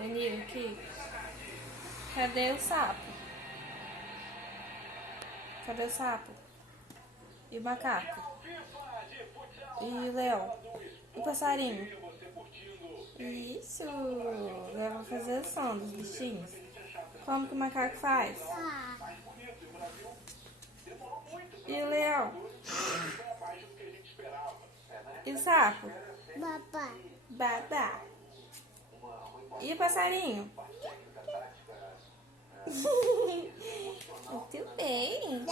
Danilo, aqui. Cadê o sapo? Cadê o sapo? E o macaco? E o leão? E o passarinho? Isso! Agora eu vou fazer o som dos bichinhos. Como que o macaco faz? E o leão? E o sapo? Babá. Babá. E o passarinho? Muito bem.